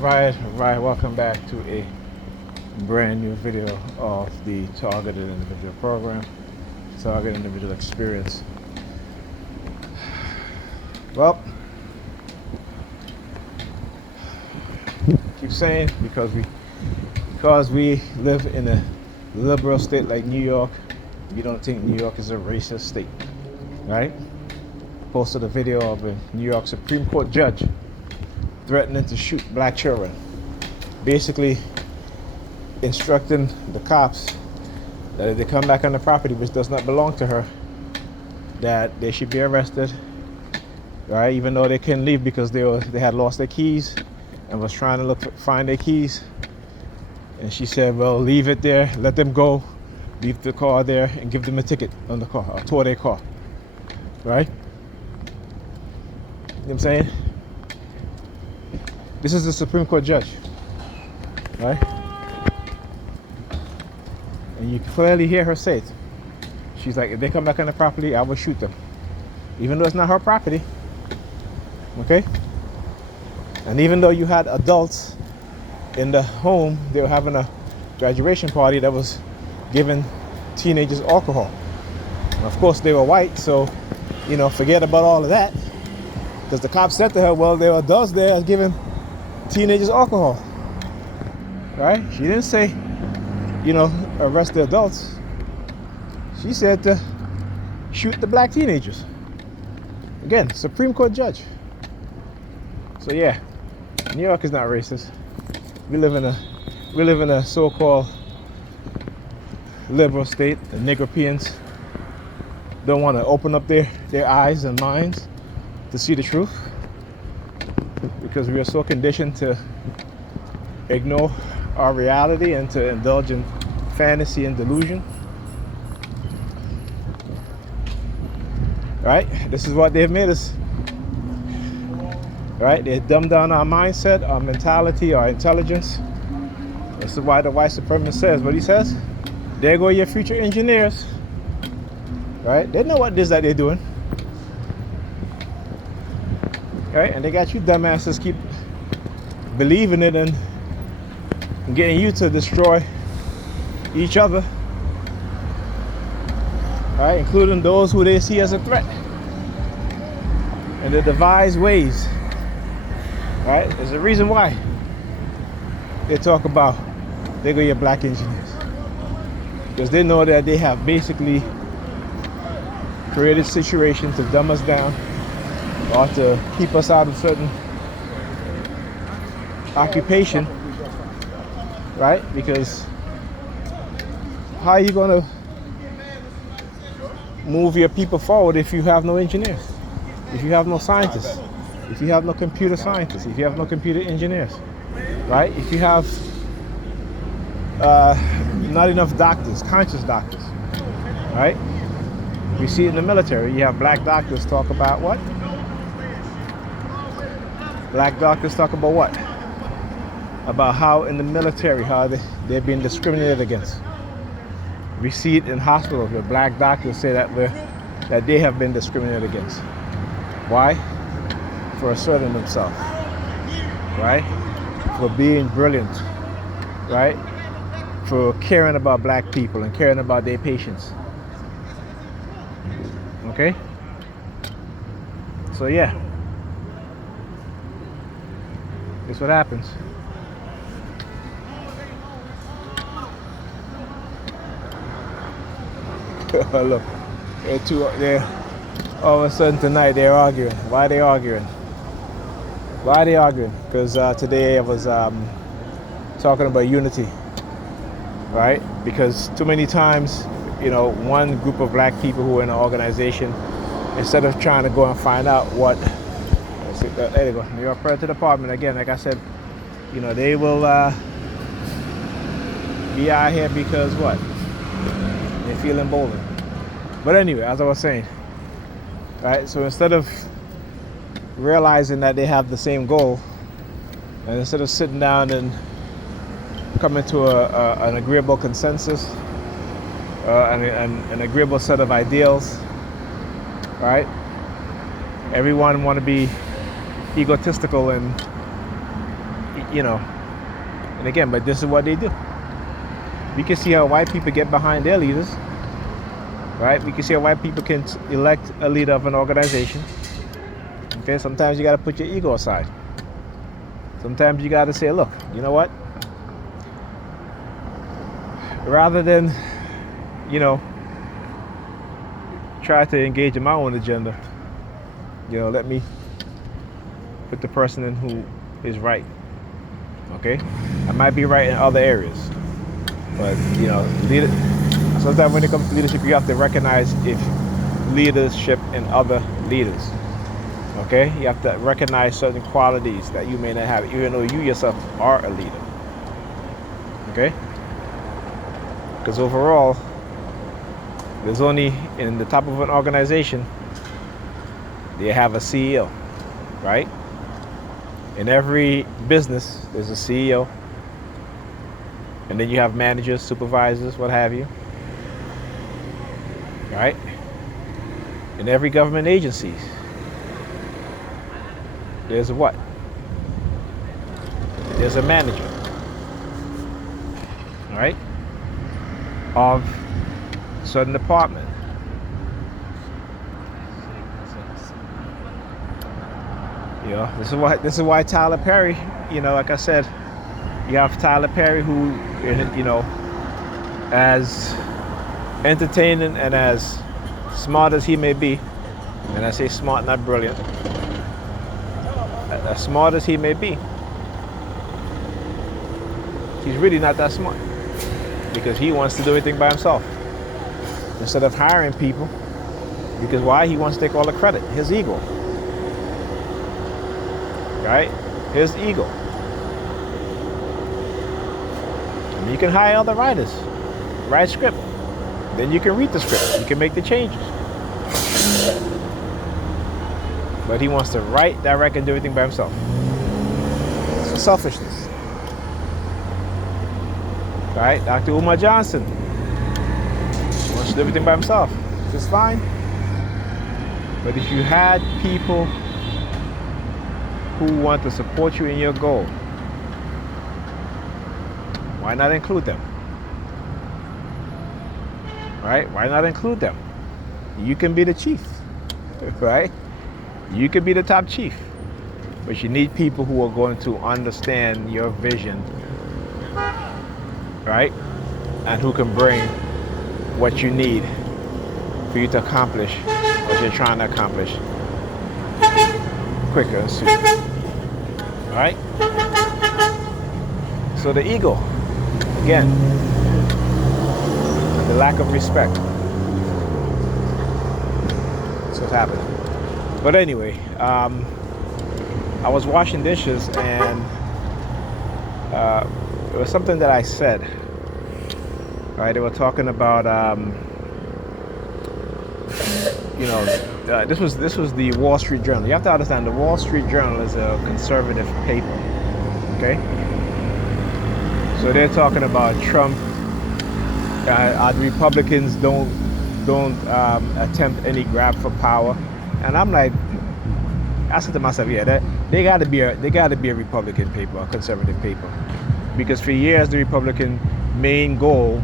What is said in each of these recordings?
Alright, welcome back to a brand new video of the Targeted Individual Program, Targeted Individual Experience. Well, keep saying because we live in a liberal state like New York, you don't think New York is a racist state, right? Posted a video of a New York Supreme Court judge threatening to shoot black children, basically instructing the cops that if they come back on the property which does not belong to her, that they should be arrested, right? Even though they couldn't leave because they had lost their keys and was trying to find their keys. And she said, well, leave it there, let them go, leave the car there and give them a ticket on the car, or tow their car, right? You know what I'm saying? This is the Supreme Court judge, right? And you clearly hear her say it. She's like, if they come back on the property, I will shoot them. Even though it's not her property, okay? And even though you had adults in the home, they were having a graduation party that was giving teenagers alcohol. And of course, they were white, so, forget about all of that. Because the cops said to her, well, there were adults there giving teenagers alcohol, right? She didn't say, arrest the adults. She said to shoot the black teenagers. Again, Supreme Court judge. So yeah, New York is not racist. We live in a so-called liberal state. The Negropeans don't want to open up their eyes and minds to see the truth, because we are so conditioned to ignore our reality and to indulge in fantasy and delusion. Right? This is what they've made us. Right? They dumb down our mindset, our mentality, our intelligence. This is why the white supremacist says what he says. There go your future engineers. Right? They know what it is that they're doing. Right? And they got you dumbasses keep believing it and getting you to destroy each other, right? Including those who they see as a threat. And they devise ways, right? There's a reason why they talk about they go your black engineers, because they know that they have basically created situations to dumb us down or to keep us out of certain occupation, right? Because how are you going to move your people forward if you have no engineers, if you have no scientists, if you have no computer scientists, if you have no computer engineers, right? If you have not enough doctors, conscious doctors, right? We see it in the military. You have black doctors talk about what? Black doctors talk about what? About how in the military, how they're being discriminated against. We see it in hospitals where black doctors say that they have been discriminated against. Why? For asserting themselves, right? For being brilliant, right? For caring about black people and caring about their patients. Okay? So yeah. That's what happens. Look, they're all of a sudden tonight they're arguing. Why are they arguing? Because today I was talking about unity, right? Because too many times, one group of black people who are in an organization, instead of trying to go and find out what, there you go, New York Prayer Department again. Like I said, they will be out here because what? They feel emboldened. But anyway, as I was saying, right? So instead of realizing that they have the same goal, and instead of sitting down and coming to an agreeable consensus, an agreeable set of ideals, right? Everyone want to be egotistical and and again, but this is what they do. We can see how white people get behind their leaders, right? We can see how white people can elect a leader of an organization. Okay, sometimes you got to put your ego aside. Sometimes you got to say, look, you know what? Rather than, try to engage in my own agenda, let me put the person in who is right. Okay? I might be right in other areas, but sometimes when it comes to leadership, you have to recognize if leadership in other leaders. Okay? You have to recognize certain qualities that you may not have, even though you yourself are a leader. Okay? Because overall, there's only, in the top of an organization, they have a CEO, right? In every business, there's a CEO. And then you have managers, supervisors, what have you. Right? In every government agency, there's a what? There's a manager. Right? Of a certain department. This is why Tyler Perry, like I said, you have Tyler Perry who, as entertaining and as smart as he may be, and I say smart, not brilliant, as smart as he may be, he's really not that smart, because he wants to do everything by himself instead of hiring people. Because why? He wants to take all the credit. His ego. Right? His ego. And you can hire other writers. Write script. Then you can read the script. You can make the changes. But he wants to write, direct, and do everything by himself. It's selfishness. Right? Dr. Umar Johnson wants to do everything by himself. It's fine. But if you had people who want to support you in your goal, why not include them? Right? Why not include them? You can be the chief, right? You can be the top chief, but you need people who are going to understand your vision, right? And who can bring what you need for you to accomplish what you're trying to accomplish quicker and sooner. All right? So the ego, again, the lack of respect. That's what's happening. But anyway, I was washing dishes, and it was something that I said. Right? They were talking about, this was the Wall Street Journal. You have to understand, the Wall Street Journal is a conservative paper. Okay? So they're talking about Trump. The Republicans don't attempt any grab for power, and I'm like, I said to myself, yeah, they got to be a Republican paper, a conservative paper, because for years the Republican main goal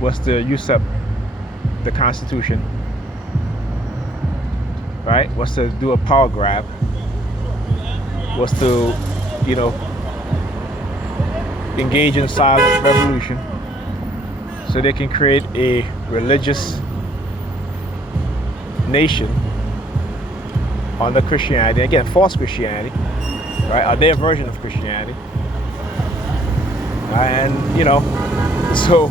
was to usurp the Constitution, right? Was to do a power grab, was to, engage in silent revolution so they can create a religious nation under Christianity. Again, false Christianity, right? Or their version of Christianity. And, so,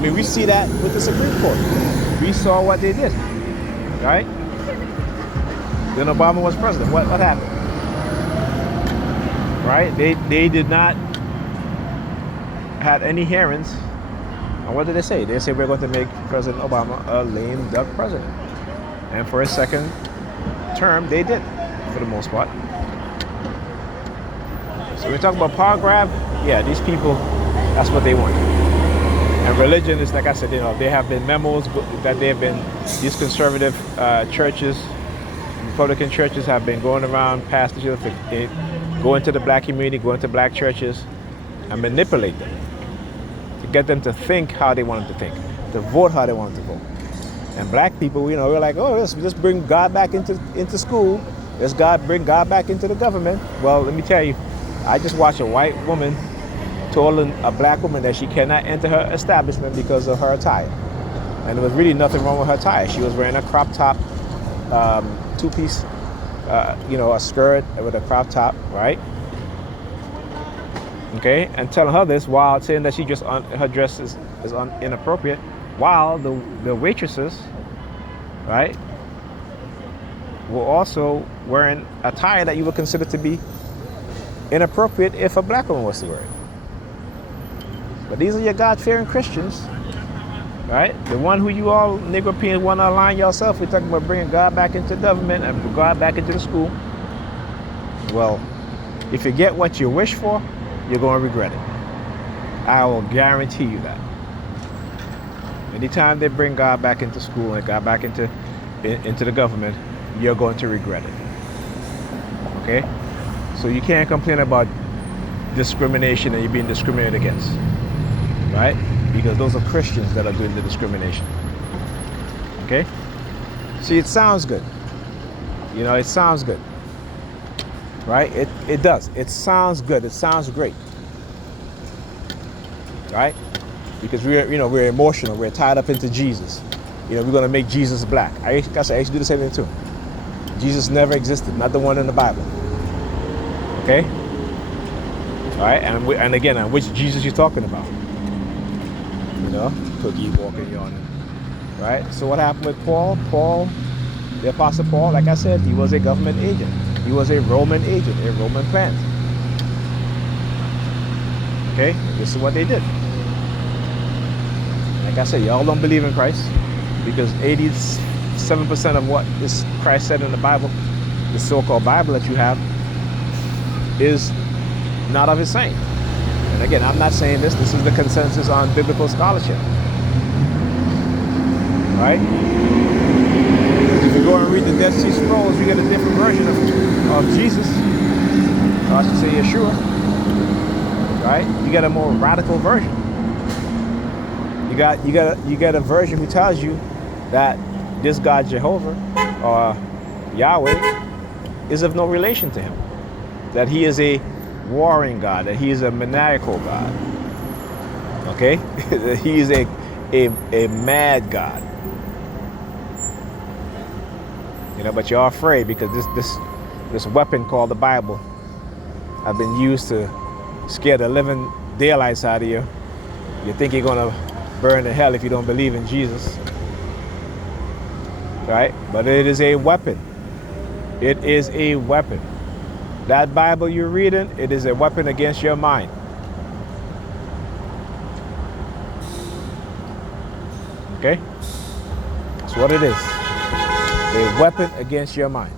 we see that with the Supreme Court. We saw what they did, right? Then Obama was president. What happened? Right? They did not have any hearings. And what did they say? They said, we're going to make President Obama a lame duck president. And for his second term, they did, for the most part. So we talk about power grab. Yeah, these people, that's what they want. And religion is, like I said, there have been memos that there have been, these conservative churches, Republican churches have been going around pastors, going to the black community, going to black churches, and manipulate them to get them to think how they want them to think, to vote how they want them to vote. And black people, you know, we're like, oh, let's bring God back into school. Let's bring God back into the government. Well, let me tell you, I just watched a white woman told a black woman that she cannot enter her establishment because of her attire. And there was really nothing wrong with her attire. She was wearing a crop top, two-piece, a skirt with a crop top, right? Okay, and telling her this while saying that her dress is inappropriate, while the waitresses, right, were also wearing attire that you would consider to be inappropriate if a black woman was to wear it. But these are your God-fearing Christians, right? The one who you all Negropeans want to align yourself. We're talking about bringing God back into government and God back into the school. Well, if you get what you wish for, you're going to regret it. I will guarantee you that. Anytime they bring God back into school and God back into the government, you're going to regret it. Okay? So you can't complain about discrimination and you're being discriminated against. Right? Because those are Christians that are doing the discrimination. Okay? See, it sounds good. You know, it sounds good. Right? It does. It sounds good. It sounds great. Right? Because we're emotional. We're tied up into Jesus. You know, we're going to make Jesus black. I used to do the same thing too. Jesus never existed. Not the one in the Bible. Okay? All right? And again, which Jesus you're talking about? You know, cookie walking, yawning. Right? So what happened with Paul? The Apostle Paul, like I said, he was a government agent. He was a Roman agent, a Roman plant. Okay? This is what they did. Like I said, y'all don't believe in Christ because 87% of what this Christ said in the Bible, the so-called Bible that you have, is not of his saying. And again, I'm not saying this. This is the consensus on biblical scholarship. Right? If you go and read the Dead Sea Scrolls, you get a different version of Jesus. Or I should say Yeshua. Right? You get a more radical version. You get a version who tells you that this God Jehovah or Yahweh is of no relation to him. That he is a warring God, that he is a maniacal God. Okay? That he is a mad God. You know, but you're afraid because this weapon called the Bible have been used to scare the living daylights out of you. You think you're gonna burn in hell if you don't believe in Jesus. Right? But it is a weapon. It is a weapon. That Bible you're reading, it is a weapon against your mind. Okay? That's what it is. A weapon against your mind.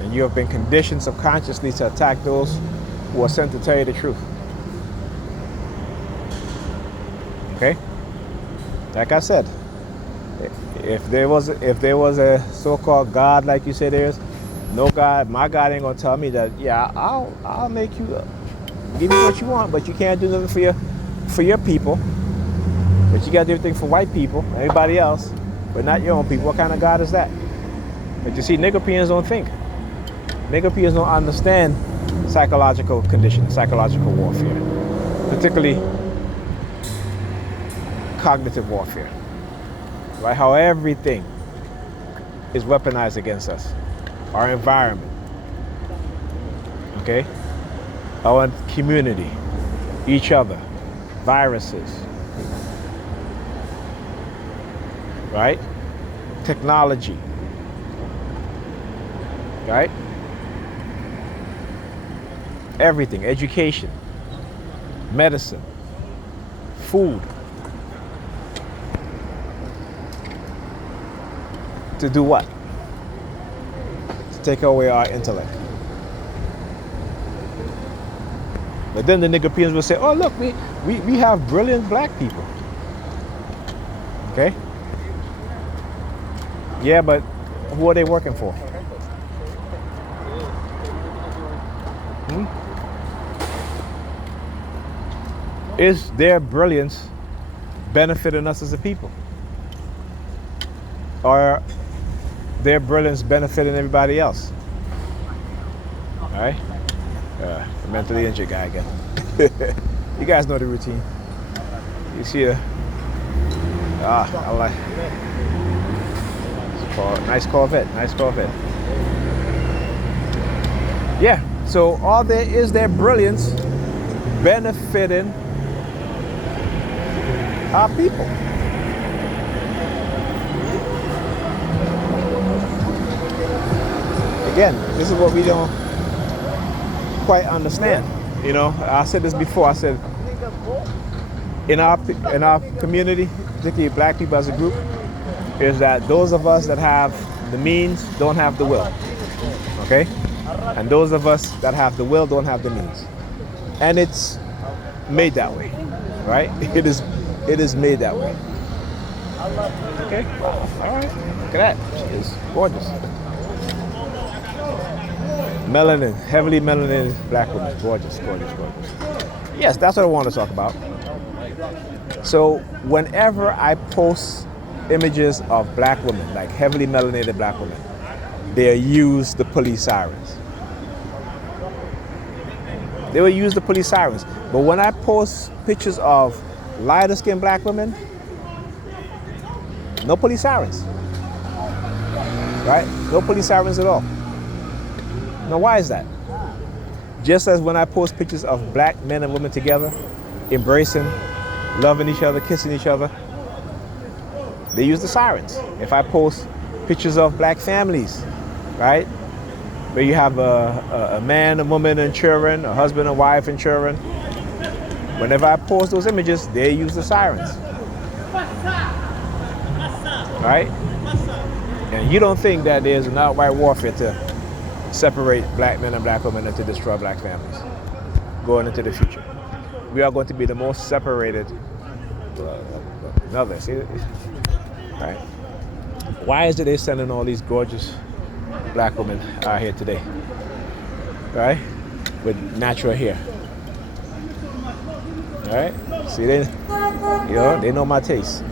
And you have been conditioned subconsciously to attack those who are sent to tell you the truth. Okay? Like I said, if there was a so-called God like you say there is, no God, my God ain't gonna tell me that, yeah, I'll make you give you what you want, but you can't do nothing for your people. But you gotta do everything for white people, everybody else, but not your own people. What kind of God is that? But you see, Negropeans don't think. Negropeans don't understand psychological conditions, psychological warfare, particularly cognitive warfare, right? How everything is weaponized against us. Our environment, okay? Our community, each other, viruses, right? Technology, right? Everything, education, medicine, food. To do what? To take away our intellect. But then the Negropeans will say, oh look, we have brilliant black people. Okay? Yeah, but Who are they working for? Is their brilliance benefiting us as a people? Or their brilliance benefiting everybody else? All right? The mentally injured guy again. You guys know the routine. You see the... I like... Nice Corvette. Nice Corvette. Yeah, so all there is their brilliance benefiting our people. Again, this is what we don't quite understand. You know, I said this before. I said in our community, particularly black people as a group, is that those of us that have the means don't have the will. Okay? And those of us that have the will don't have the means. And it's made that way. Right? It is made that way. Okay? Wow. All right. Look at that. She is gorgeous. Melanin, heavily melanated black women. Gorgeous, gorgeous, gorgeous. Yes, that's what I want to talk about. So whenever I post images of black women, like heavily melanated black women, they use the police sirens. They will use the police sirens. But when I post pictures of lighter skinned black women, no police sirens. Right? No police sirens at all. Now, why is that? Just as when I post pictures of black men and women together, embracing, loving each other, kissing each other, they use the sirens. If I post pictures of black families, right, where you have a man, a woman, and children, a husband, and wife, and children, whenever I post those images, they use the sirens. Right? And you don't think that there's an outright warfare to separate black men and black women and to destroy black families going into the future. We are going to be the most separated. Another, see, right? Why is it they're sending all these gorgeous black women out here today, right? With natural hair, right? See, they know my taste.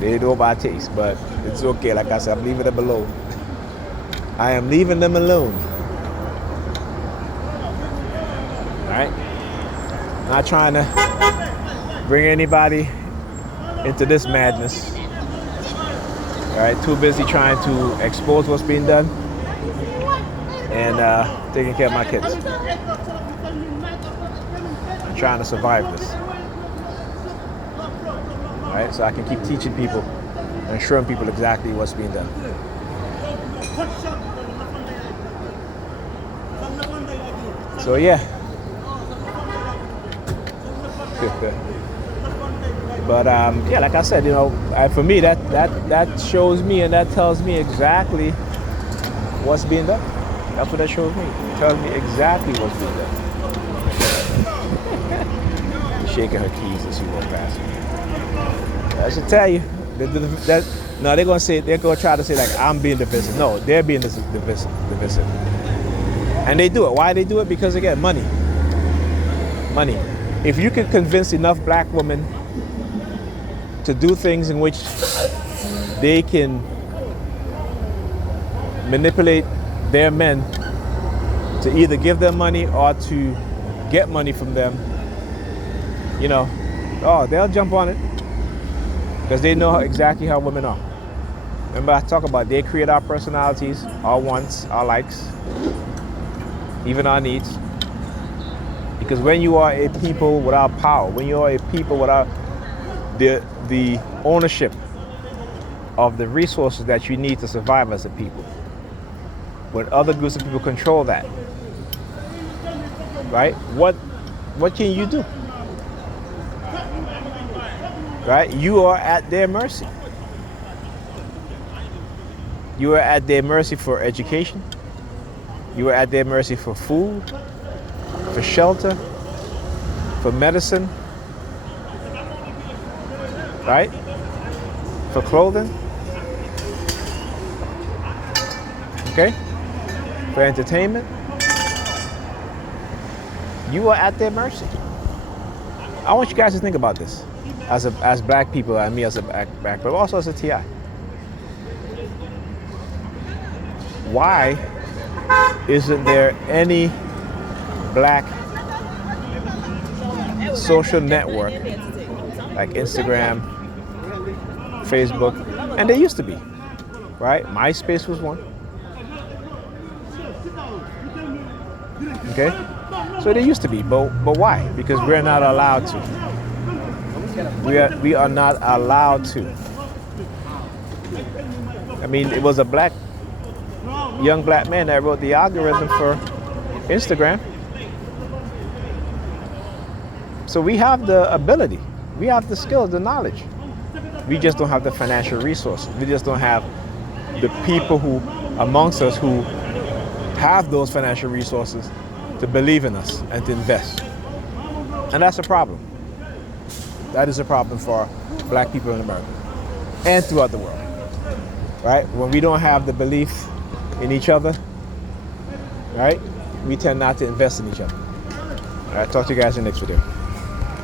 They know my taste, but it's okay. Like I said, I'm leaving them alone. I am leaving them alone. Right? Not trying to bring anybody into this madness. Right? Too busy trying to expose what's being done and taking care of my kids. I'm trying to survive this. Right? So I can keep teaching people and showing people exactly what's being done. So yeah. But yeah, like I said, for me that shows me and that tells me exactly what's being done. That's what that shows me. It tells me exactly what's being done. Shaking her keys as she walks past me. I should tell you that no, they're gonna try to say like I'm being divisive. No, they're being divisive. And they do it. Why they do it? Because again, money. Money. If you can convince enough black women to do things in which they can manipulate their men to either give them money or to get money from them, they'll jump on it because they know exactly how women are. Remember I talk about they create our personalities, our wants, our likes, even our needs. Because when you are a people without power, when you are a people without the ownership of the resources that you need to survive as a people, when other groups of people control that, right? What can you do? Right? You are at their mercy. You are at their mercy for education. You are at their mercy for food, for shelter, for medicine, right? For clothing. Okay? For entertainment, you are at their mercy. I want you guys to think about this as black people, and me as a black, but also as a TI. Why isn't there any black social network like Instagram, Facebook? And there used to be, right? MySpace was one. Okay? So there used to be, but why? Because we're not allowed to. We are not allowed to. I mean, it was a young black man that wrote the algorithm for Instagram. So we have the ability, we have the skills, the knowledge. We just don't have the financial resources. We just don't have the people who amongst us who have those financial resources to believe in us and to invest. And that's a problem. That is a problem for black people in America and throughout the world. Right? When we don't have the belief in each other, right? We tend not to invest in each other. All right, talk to you guys in the next video.